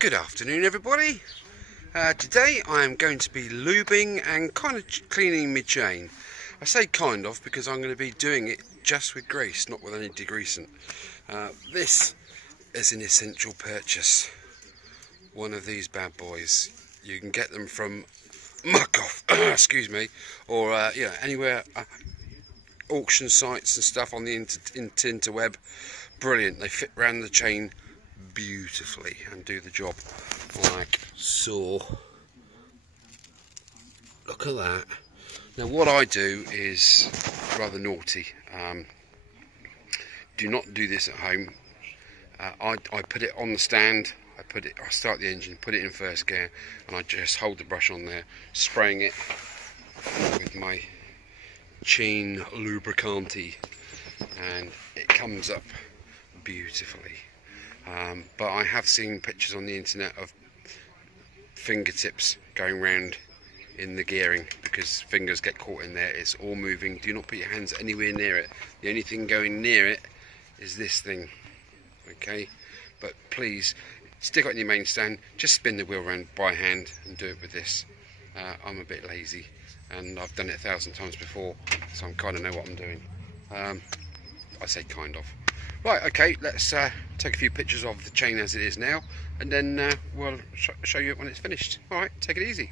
Good afternoon, everybody. Today I am going to be lubing and kind of cleaning my chain. I say kind of because I'm going to be doing it just with grease, not with any degreasant. This is an essential purchase. One of these bad boys. You can get them from Muck Off, excuse me, or anywhere, auction sites and stuff on the interweb. Brilliant. They fit around the chain beautifully and do the job like so. Look at that. Now what I do is rather naughty. Do not do this at home. I put it on the stand. I start the engine, put it in first gear, and I just hold the brush on there, spraying it with my chain lubricante, and it comes up beautifully. But I have seen pictures on the internet of fingertips going round in the gearing because fingers get caught in there. It's all moving. Do not put your hands anywhere near it. The only thing going near it is this thing, okay? But please stick it on your main stand, just spin the wheel around by hand and do it with this. I'm a bit lazy and I've done it 1,000 times before, so I kind of know what I'm doing. I say kind of. Right, okay, let's take a few pictures of the chain as it is now, and then we'll show you it when it's finished. Alright, take it easy.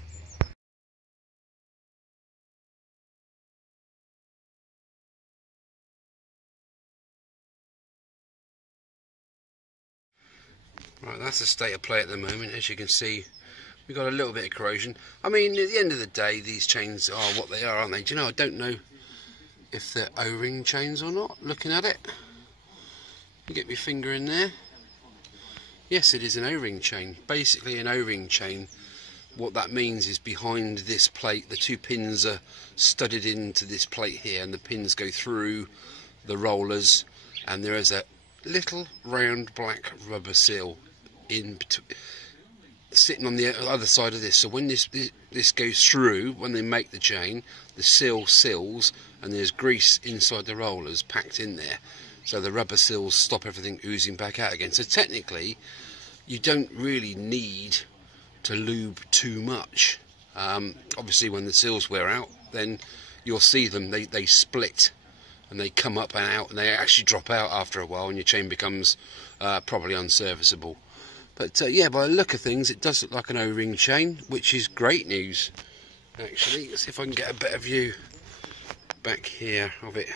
Right, that's the state of play at the moment. As you can see, we've got a little bit of corrosion. I mean, at the end of the day, these chains are what they are, aren't they? Do you know, I don't know if they're O-ring chains or not, looking at it. You get my finger in there. Yes, it is an O-ring chain. Basically an O-ring chain, what that means is behind this plate, the two pins are studded into this plate here, and the pins go through the rollers, and there is a little round black rubber seal in sitting on the other side of this. So when this goes through, when they make the chain, the seal seals, and there's grease inside the rollers packed in there. So the rubber seals stop everything oozing back out again. So technically, you don't really need to lube too much. Obviously, when the seals wear out, then you'll see them. They split and they come up and out, and they actually drop out after a while, and your chain becomes probably unserviceable. But yeah, by the look of things, it does look like an O-ring chain, which is great news. Actually, let's see if I can get a better view back here of it.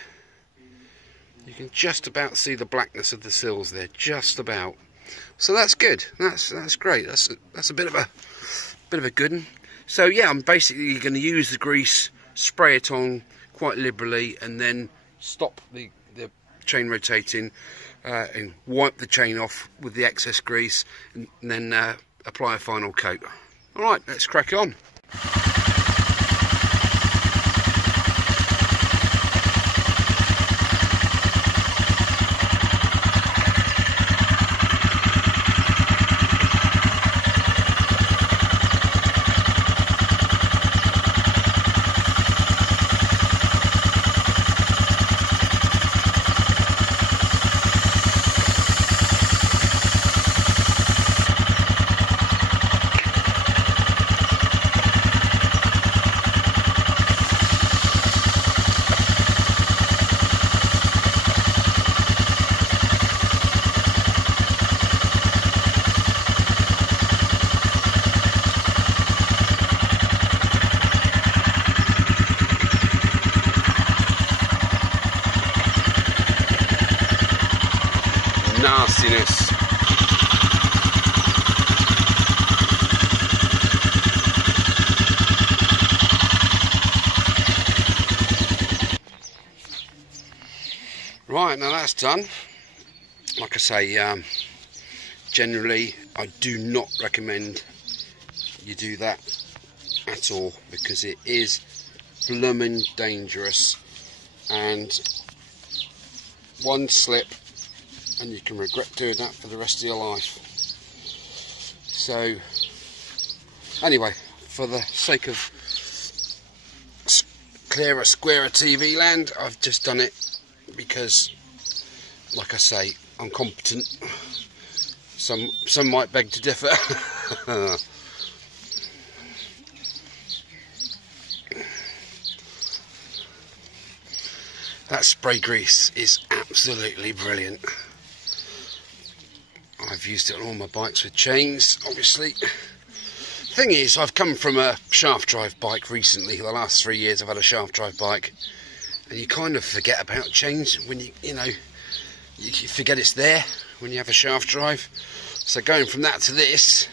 You can just about see the blackness of the seals there, just about. So that's good. That's great. That's a bit of a good one. So yeah, I'm basically going to use the grease, spray it on quite liberally, and then stop the chain rotating and wipe the chain off with the excess grease, and then apply a final coat. All right, let's crack on. Nastiness. Right, now that's done. Like I say, generally I do not recommend you do that at all, because it is blooming dangerous, and one slip and you can regret doing that for the rest of your life. So anyway, for the sake of clearer, squarer TV land, I've just done it because, like I say, I'm competent. Some might beg to differ. That spray grease is absolutely brilliant. I've used it on all my bikes with chains, obviously. Thing is, I've come from a shaft drive bike recently. The last 3 years I've had a shaft drive bike, and you kind of forget about chains when you forget it's there when you have a shaft drive. So going from that to this,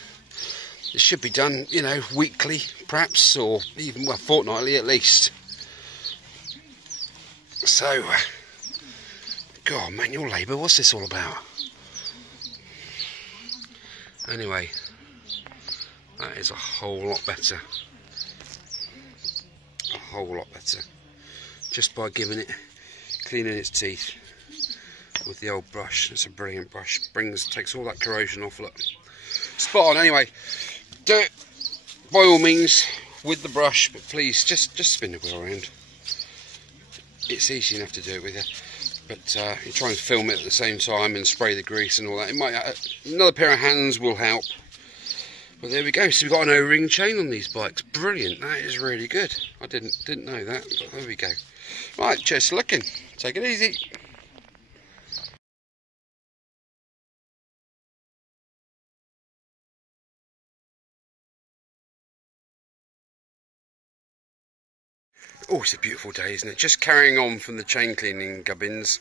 it should be done, weekly perhaps, or even fortnightly at least. So, God, manual labour, what's this all about? Anyway, that is a whole lot better. A whole lot better. Just by cleaning its teeth with the old brush. It's a brilliant brush. Takes all that corrosion off. Look, spot on. Anyway, do it by all means with the brush, but please just spin the wheel around. It's easy enough to do it with you, but you try and film it at the same time and spray the grease and all that. Another pair of hands will help. But there we go. So we've got an O-ring chain on these bikes. Brilliant. That is really good. I didn't know that, but there we go. Right, cheers for looking. Take it easy. Oh, it's a beautiful day, isn't it? Just carrying on from the chain cleaning gubbins.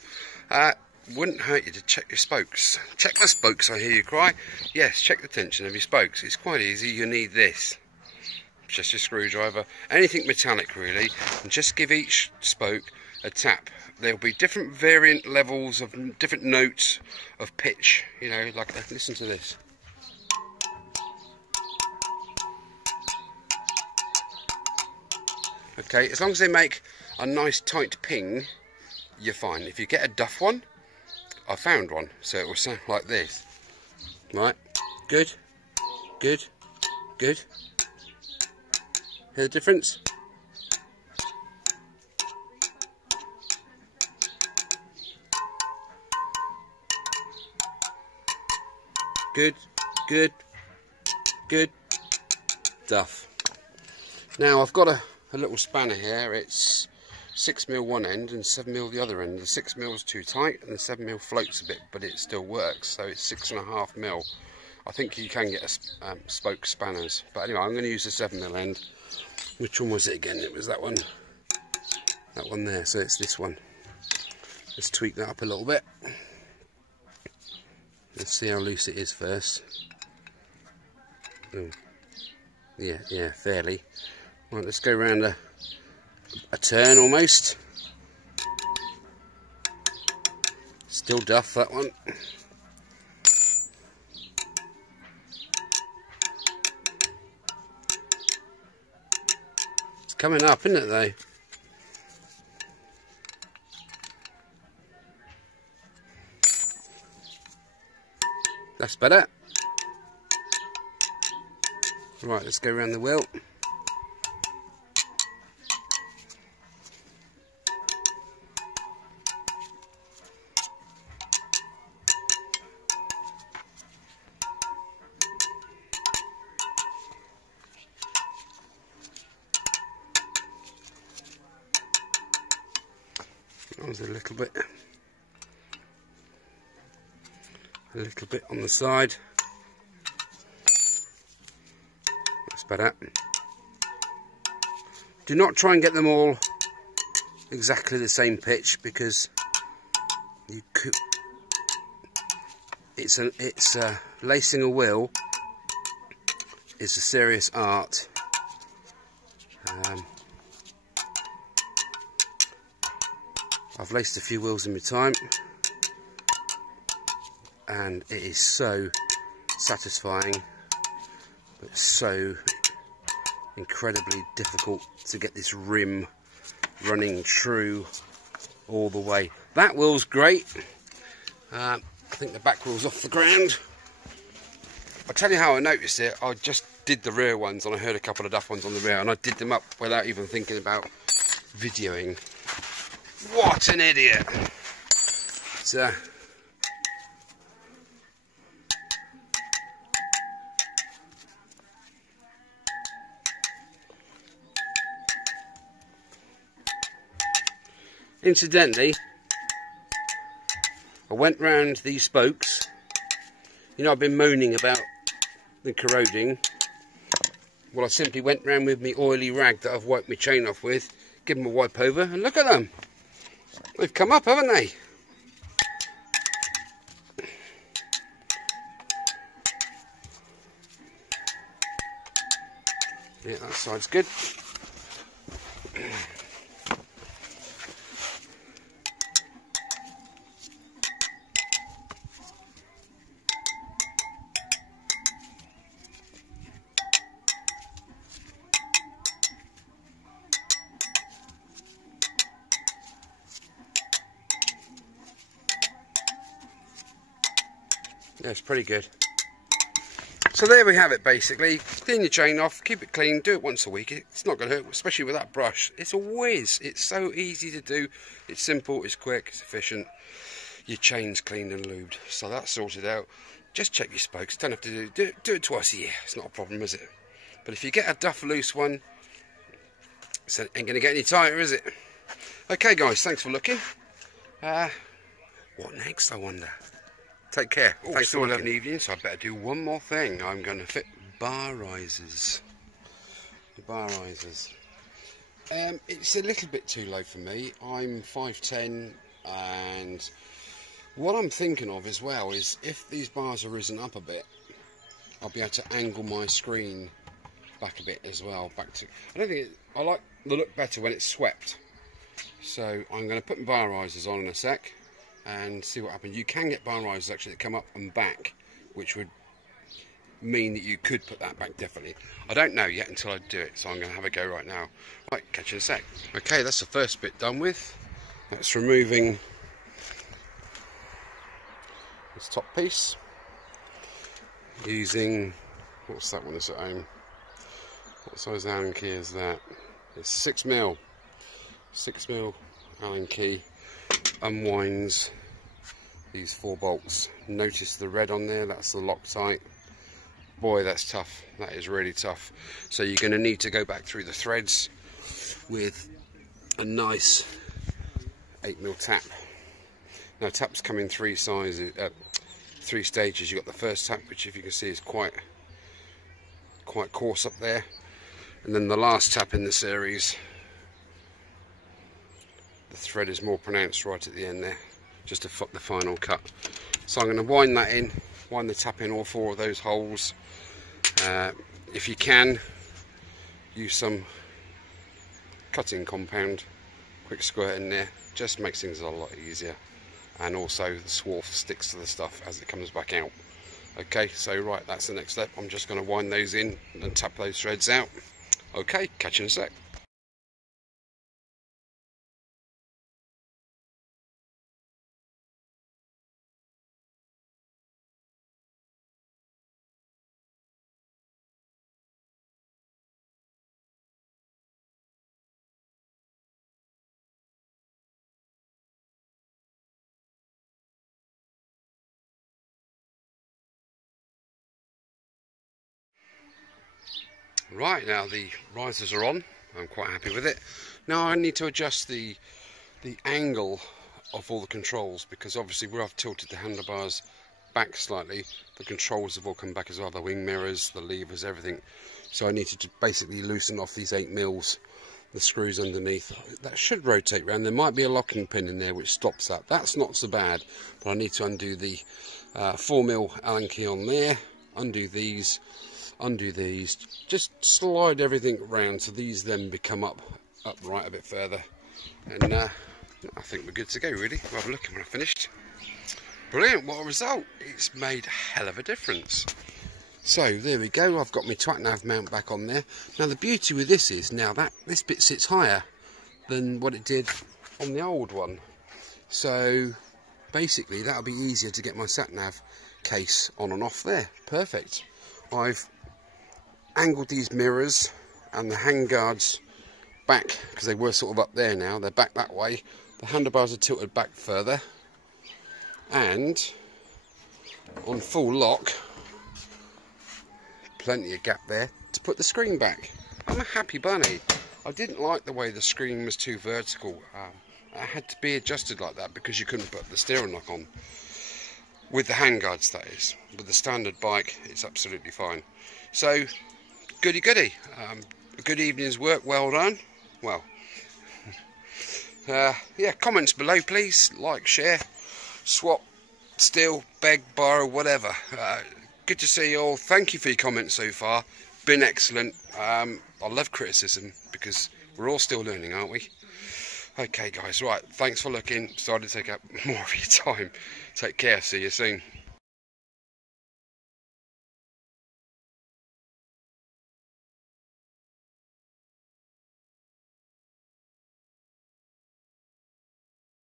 Wouldn't hurt you to check your spokes. Check the spokes, I hear you cry. Yes, check the tension of your spokes. It's quite easy. You need this. Just a screwdriver. Anything metallic, really. And just give each spoke a tap. There'll be different variant levels of different notes of pitch. Like, listen to this. Okay, as long as they make a nice tight ping, you're fine. If you get a duff one, I found one, so it will sound like this. Right, good, good, good. Hear the difference? Good, good, good. Duff. Now I've got a little spanner here. It's 6mm one end and 7mm the other end. The 6mm is too tight and the 7mm floats a bit, but it still works, so it's 6.5mm. I think you can get spoke spanners, but anyway, I'm going to use the 7mm end. Which one was it again? It was that one there, so it's this one. Let's tweak that up a little bit. Let's see how loose it is first. Oh. Yeah, fairly. Right, let's go around a turn almost. Still duff, that one. It's coming up, isn't it, though? That's better. Right, let's go around the wheel. That was a little bit on the side. That's better. Do not try and get them all exactly the same pitch, because you could. It's lacing a wheel is a serious art. I've laced a few wheels in my time, and it is so satisfying, but so incredibly difficult to get this rim running true all the way. That wheel's great. I think the back wheel's off the ground. I'll tell you how I noticed it. I just did the rear ones, and I heard a couple of duff ones on the rear, and I did them up without even thinking about videoing. What an idiot! Incidentally, I went round these spokes. You know, I've been moaning about the corroding. Well, I simply went round with my oily rag that I've wiped my chain off with, give them a wipe over, and look at them. They've come up, haven't they? Yeah, that side's good. Yeah, it's pretty good. So there we have it basically. Clean your chain off, keep it clean, do it once a week. It's not going to hurt, especially with that brush. It's a whiz. It's so easy to do. It's simple, it's quick, it's efficient. Your chain's cleaned and lubed. So that's sorted out. Just check your spokes. Don't have to do it twice a year. It's not a problem, is it? But if you get a duff loose one, it ain't going to get any tighter, is it? Okay guys, thanks for looking. What next, I wonder? Take care. Thanks for looking. Evening, so I better do one more thing. I'm going to fit bar risers. The bar risers. It's a little bit too low for me. I'm 5'10", and what I'm thinking of as well is if these bars are risen up a bit, I'll be able to angle my screen back a bit as well. I like the look better when it's swept. So I'm going to put my bar risers on in a sec and see what happens. You can get bar risers actually that come up and back, which would mean that you could put that back definitely. I don't know yet until I do it, so I'm going to have a go right now. Right, catch you in a sec. Okay, that's the first bit done with. That's removing this top piece using, what's that one that's at home? What size Allen key is that? It's 6mm. 6mm Allen key. Unwinds these 4 bolts. Notice the red on there, that's the Loctite. Boy, that's tough. That is really tough. So you're going to need to go back through the threads with a nice 8mm tap. Now taps come in 3 sizes, 3 stages. You've got the first tap, which if you can see is quite coarse up there, and then the last tap in the series, the thread is more pronounced right at the end there, just to fuck the final cut. So I'm going to wind that in, wind the tap in all 4 of those holes. If you can, use some cutting compound, quick squirt in there, just makes things a lot easier, and also the swarf sticks to the stuff as it comes back out. Okay, so right, that's the next step. I'm just going to wind those in and tap those threads out. Okay, catch you in a sec. Right, now the risers are on. I'm quite happy with it. Now I need to adjust the angle of all the controls, because obviously where I've tilted the handlebars back slightly, the controls have all come back as well, the wing mirrors, the levers, everything. So I need to basically loosen off these 8mm, the screws underneath. That should rotate round. There might be a locking pin in there which stops that. That's not so bad, but I need to undo the 4mm Allen key on there, undo these, just slide everything around so these then become upright a bit further, and I think we're good to go really. We'll have a look when I've finished. Brilliant, what a result. It's made a hell of a difference. So there we go, I've got my twat nav mount back on there. Now the beauty with this is now that this bit sits higher than what it did on the old one, so basically that'll be easier to get my sat nav case on and off there. Perfect. I've angled these mirrors and the handguards back, because they were sort of up there, now they're back that way. The handlebars are tilted back further, and on full lock, plenty of gap there to put the screen back. I'm a happy bunny. I didn't like the way the screen was too vertical. had to be adjusted like that because you couldn't put the steering lock on. With the handguards, that is. With the standard bike, it's absolutely fine. So, goody goody. A good evening's work, well done. Well, yeah, comments below please. Like, share, swap, steal, beg, borrow, whatever. Good to see you all. Thank you for your comments so far. Been excellent. I love criticism because we're all still learning, aren't we? Okay guys, right, thanks for looking. Sorry to take up more of your time. Take care, see you soon.